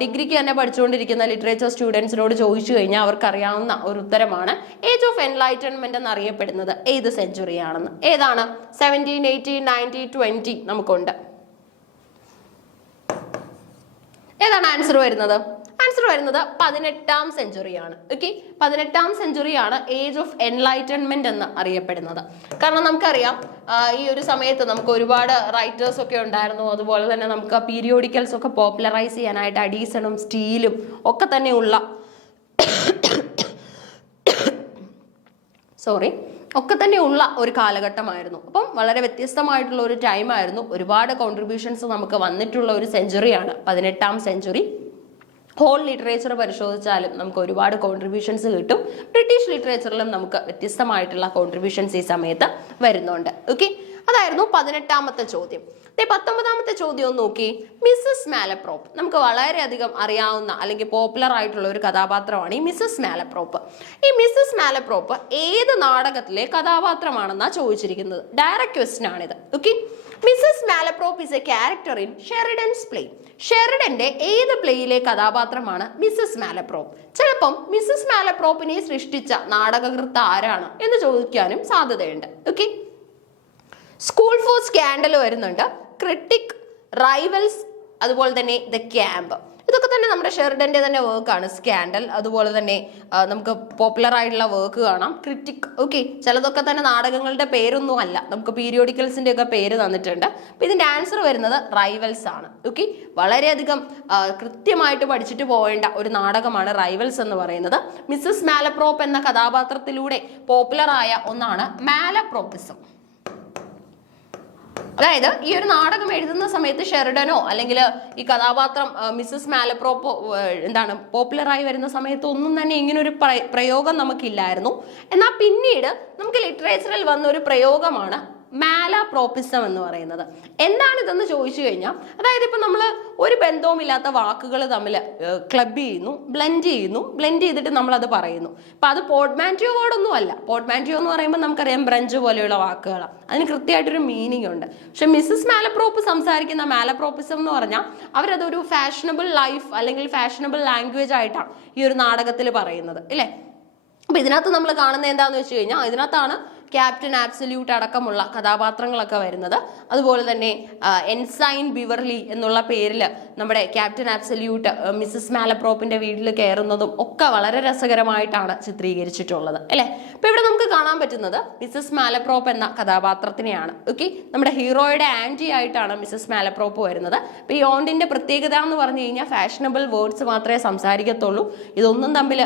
ഡിഗ്രിക്ക് തന്നെ പഠിച്ചുകൊണ്ടിരിക്കുന്ന ലിറ്ററേച്ചർ സ്റ്റുഡൻസിനോട് ചോദിച്ചു കഴിഞ്ഞാൽ അവർക്കറിയാവുന്ന ഒരു ഉത്തരമാണ് ഏജ് ഓഫ് എൻലൈറ്റൻമെന്റ് എന്നറിയപ്പെടുന്നത് ഏത് സെഞ്ചുറി ആണെന്ന്. ഏതാണ്? 17, 18, 19, 20 നമുക്കുണ്ട്. ഏതാണ് ആൻസർ വരുന്നത്? ആൻസർ വരുന്നത് 18ാം സെഞ്ചുറിയാണ്. ഓക്കെ, 18ാം സെഞ്ചുറിയാണ് ഏജ് ഓഫ് എൻലൈറ്റൻമെന്റ് എന്ന് അറിയപ്പെടുന്നത്. കാരണം നമുക്കറിയാം ഈ ഒരു സമയത്ത് നമുക്ക് ഒരുപാട് റൈറ്റേഴ്സ് ഒക്കെ ഉണ്ടായിരുന്നു. അതുപോലെ തന്നെ നമുക്ക് പീരിയോഡിക്കൽസ് ഒക്കെ പോപ്പുലറൈസ് ചെയ്യാനായിട്ട് അഡീസണും സ്റ്റീലും ഒക്കെ തന്നെയുള്ള ഒക്കെ തന്നെ ഉള്ള ഒരു കാലഘട്ടമായിരുന്നു. അപ്പം വളരെ വ്യത്യസ്തമായിട്ടുള്ള ഒരു ടൈമായിരുന്നു. ഒരുപാട് കോൺട്രിബ്യൂഷൻസ് നമുക്ക് വന്നിട്ടുള്ള ഒരു സെഞ്ചുറിയാണ് 18ാം സെഞ്ചുറി. ഹോൾ ലിറ്ററേച്ചർ പരിശോധിച്ചാലും നമുക്ക് ഒരുപാട് കോൺട്രിബ്യൂഷൻസ് കിട്ടും. ബ്രിട്ടീഷ് ലിറ്ററേച്ചറിലും നമുക്ക് വ്യത്യസ്തമായിട്ടുള്ള കോൺട്രിബ്യൂഷൻസ് ഈ സമയത്ത് വരുന്നുണ്ട്. ഓക്കെ, അതായിരുന്നു 18ാമത്തെ ചോദ്യം. 19ാമത്തെ ചോദ്യം ഒന്ന് നോക്കി. മിസ്സസ് മാലപ്രോപ്പ് നമുക്ക് വളരെയധികം അറിയാവുന്ന അല്ലെങ്കിൽ പോപ്പുലർ ആയിട്ടുള്ള ഒരു കഥാപാത്രമാണ് ഈ മിസ്സസ് മാലപ്രോപ്പ്. ഈ മിസ്സസ് മാലപ്രോപ്പ് ഏത് നാടകത്തിലെ കഥാപാത്രമാണെന്നാണ് ചോദിച്ചിരിക്കുന്നത്. ഡയറക്റ്റ് ക്വസ്റ്റ്യൻ ആണിത്. Okay, Mrs Malaprop is a character in Sheridan's play. ഷെറിഡന്റെ ഏത് പ്ലേയിലെ കഥാപാത്രമാണ് മിസ്സസ് മാലപ്രോപ്പ്? ചിലപ്പം മിസ്സസ് മാലപ്രോപ്പിനെ സൃഷ്ടിച്ച നാടകകൃത്ത് ആരാണ് എന്ന് ചോദിക്കാനും സാധ്യതയുണ്ട്. ഓക്കെ, സ്കൂൾ ഫോർ സ്കാൻഡൽ വരുന്നുണ്ട്, ക്രിട്ടിക്, റൈവൽസ്, അതുപോലെ തന്നെ ദ ക്യാമ്പ്. ഇതൊക്കെ തന്നെ നമ്മുടെ ഷെറിഡന്റെ തന്നെ വർക്കാണ്. സ്കാൻഡൽ, അതുപോലെ തന്നെ നമുക്ക് പോപ്പുലർ ആയിട്ടുള്ള വർക്ക് കാണാം, ക്രിട്ടിക്. ഓക്കെ, ചിലതൊക്കെ തന്നെ നാടകങ്ങളുടെ പേരൊന്നും അല്ല, നമുക്ക് പീരിയോഡിക്കൽസിന്റെ ഒക്കെ പേര് തന്നിട്ടുണ്ട്. അപ്പൊ ഇതിന്റെ ആൻസർ വരുന്നത് റൈവൽസ് ആണ്. ഓക്കെ, വളരെയധികം കൃത്യമായിട്ട് പഠിച്ചിട്ട് പോകേണ്ട ഒരു നാടകമാണ് റൈവൽസ് എന്ന് പറയുന്നത്. മിസ്സസ് മാലപ്രോപ്പ് എന്ന കഥാപാത്രത്തിലൂടെ പോപ്പുലർ ആയ ഒന്നാണ് മാലപ്രോപ്പിസം. അതായത് ഈ ഒരു നാടകം എഴുതുന്ന സമയത്ത് ഷെറിഡനോ അല്ലെങ്കിൽ ഈ കഥാപാത്രം മിസ്സസ് മാലപ്രോപ്പോ പോപ്പുലറായി വരുന്ന സമയത്ത് ഒന്നും തന്നെ ഇങ്ങനെ ഒരു പ്രയോഗം നമുക്കില്ലായിരുന്നു. എന്നാൽ പിന്നീട് നമുക്ക് ലിറ്ററേച്ചറിൽ വന്ന ഒരു പ്രയോഗമാണ് മാലപ്രോപ്പിസം എന്ന് പറയുന്നത്. എന്താണിതെന്ന് ചോദിച്ചു കഴിഞ്ഞാൽ, അതായത് ഇപ്പം നമ്മൾ ഒരു ബന്ധവുമില്ലാത്ത വാക്കുകൾ തമ്മിൽ ക്ലബ് ചെയ്യുന്നു, ബ്ലെൻഡ് ചെയ്തിട്ട് നമ്മളത് പറയുന്നു. അപ്പം അത് പോർട്ട്മാൻറ്റിയോ വേർഡൊന്നും അല്ല. പോർട്ട്മാൻറ്റിയോ എന്ന് പറയുമ്പോൾ നമുക്കറിയാം ബ്രഞ്ച് പോലെയുള്ള വാക്കുകളാണ്, അതിന് കൃത്യമായിട്ടൊരു മീനിങ് ഉണ്ട്. പക്ഷെ മിസ്സസ് മാലപ്രോപ്പ് സംസാരിക്കുന്ന മാലപ്രോപ്പിസം എന്ന് പറഞ്ഞാൽ അവരതൊരു ഫാഷനബിൾ ലൈഫ് അല്ലെങ്കിൽ ഫാഷനബിൾ ലാംഗ്വേജ് ആയിട്ടാണ് ഈ ഒരു നാടകത്തിൽ പറയുന്നത്, ഇല്ലേ? അപ്പം ഇതിനകത്ത് നമ്മൾ കാണുന്നത് എന്താണെന്ന് വെച്ച് കഴിഞ്ഞാൽ, ഇതിനകത്താണ് ക്യാപ്റ്റൻ ആബ്സല്യൂട്ട് അടക്കമുള്ള കഥാപാത്രങ്ങളൊക്കെ വരുന്നത്. അതുപോലെ തന്നെ എൻസൈൻ ബിവർലി എന്നുള്ള പേരിൽ നമ്മുടെ ക്യാപ്റ്റൻ ആബ്സല്യൂട്ട് മിസ്സസ് മാലപ്രോപ്പിന്റെ വീട്ടിൽ കയറുന്നതും ഒക്കെ വളരെ രസകരമായിട്ടാണ് ചിത്രീകരിച്ചിട്ടുള്ളത്, അല്ലേ? അപ്പൊ ഇവിടെ നമുക്ക് കാണാൻ പറ്റുന്നത് മിസ്സസ് മാലപ്രോപ്പ് എന്ന കഥാപാത്രത്തിനെയാണ്. ഓക്കെ, നമ്മുടെ ഹീറോയുടെ ആന്റി ആയിട്ടാണ് മിസ്സസ് മാലപ്രോപ്പ് വരുന്നത്. അപ്പൊ ഈ ഓണ്ടിന്റെ പ്രത്യേകത എന്ന് പറഞ്ഞു കഴിഞ്ഞാൽ ഫാഷനബിൾ വേർഡ്സ് മാത്രമേ സംസാരിക്കത്തുള്ളൂ. ഇതൊന്നും തമ്മിൽ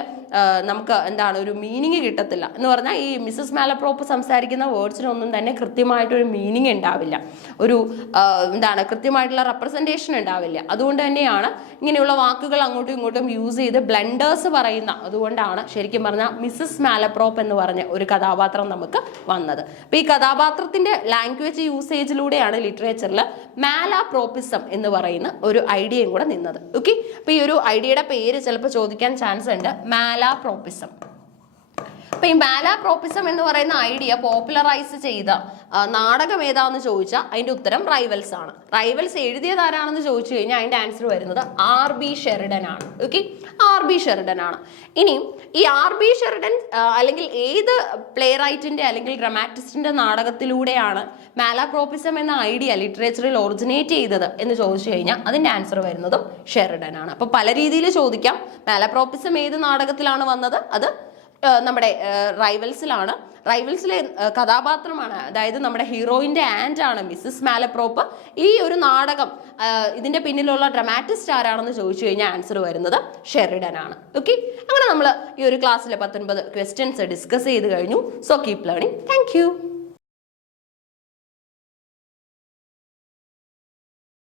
നമുക്ക് ഒരു മീനിങ് കിട്ടത്തില്ല എന്ന് പറഞ്ഞാൽ ഈ മിസ്സസ് മാലപ്രോപ്പ് സംസാരിക്കുന്ന വേർഡ്സിനൊന്നും തന്നെ കൃത്യമായിട്ടൊരു മീനിങ് ഉണ്ടാവില്ല, ഒരു കൃത്യമായിട്ടുള്ള റെപ്രസെൻറ്റേഷൻ ഉണ്ടാവില്ല. അതുകൊണ്ട് തന്നെയാണ് ഇങ്ങനെയുള്ള വാക്കുകൾ അങ്ങോട്ടും ഇങ്ങോട്ടും യൂസ് ചെയ്ത് ബ്ലണ്ടേഴ്സ് പറയുന്ന. അതുകൊണ്ടാണ് ശരിക്കും പറഞ്ഞാൽ മിസ്സസ് മാലപ്രോപ്പ് എന്ന് പറഞ്ഞ ഒരു കഥാപാത്രം നമുക്ക് വന്നത്. അപ്പൊ ഈ കഥാപാത്രത്തിന്റെ ലാംഗ്വേജ് യൂസേജിലൂടെയാണ് ലിറ്ററേച്ചറിൽ മാലപ്രോപ്പിസം എന്ന് പറയുന്ന ഒരു ഐഡിയയും കൂടെ നിന്നത്. ഓക്കെ, അപ്പൊ ഈ ഒരു ഐഡിയയുടെ പേര് ചിലപ്പോൾ ചോദിക്കാൻ ചാൻസ് ഉണ്ട്, മാലപ്രോപ്പിസം. അപ്പൊ ഈ മാലപ്രോപ്പിസം എന്ന് പറയുന്ന ഐഡിയ പോപ്പുലറൈസ് ചെയ്ത നാടകം ഏതാണെന്ന് ചോദിച്ചാൽ അതിന്റെ ഉത്തരം റൈവൽസ് ആണ്. റൈവൽസ് എഴുതിയത് ആരാണെന്ന് ചോദിച്ചു കഴിഞ്ഞാൽ അതിന്റെ ആൻസർ വരുന്നത് RB ഷെറിഡൻ ആണ്. ഓക്കെ, RB ഷെറിഡൻ ആണ്. ഇനി ഈ RB ഷെറിഡൻ അല്ലെങ്കിൽ ഏത് പ്ലേ റൈറ്റിന്റെ അല്ലെങ്കിൽ ഡ്രമാറ്റിസ്റ്റിന്റെ നാടകത്തിലൂടെയാണ് മാലപ്രോപ്പിസം എന്ന ഐഡിയ ലിറ്ററേച്ചറിൽ ഒറിജിനേറ്റ് ചെയ്തത് എന്ന് ചോദിച്ചു കഴിഞ്ഞാൽ അതിന്റെ ആൻസർ വരുന്നതും ഷെറിഡൻ ആണ്. അപ്പൊ പല രീതിയിൽ ചോദിക്കാം. മാലപ്രോപ്പിസം ഏത് നാടകത്തിലാണ് വന്നത്? അത് നമ്മുടെ റൈവൽസിലാണ്. റൈവൽസിലെ കഥാപാത്രമാണ്, അതായത് നമ്മുടെ ഹീറോയിന്റെ ആൻഡ് ആണ് മിസ്സസ് മാലപ്രോപ്പ്. ഈ ഒരു നാടകം ഇതിന്റെ പിന്നിലുള്ള ഡ്രമാറ്റിസ്റ്റ് ആരാണെന്ന് ചോദിച്ചു കഴിഞ്ഞാൽ ആൻസർ വരുന്നത് ഷെറിഡൻ ആണ്. ഓക്കെ, അങ്ങനെ നമ്മൾ ഈ ഒരു ക്ലാസ്സിലെ 19 ക്വസ്റ്റ്യൻസ് ഡിസ്കസ് ചെയ്ത് കഴിഞ്ഞു. So keep learning. Thank you.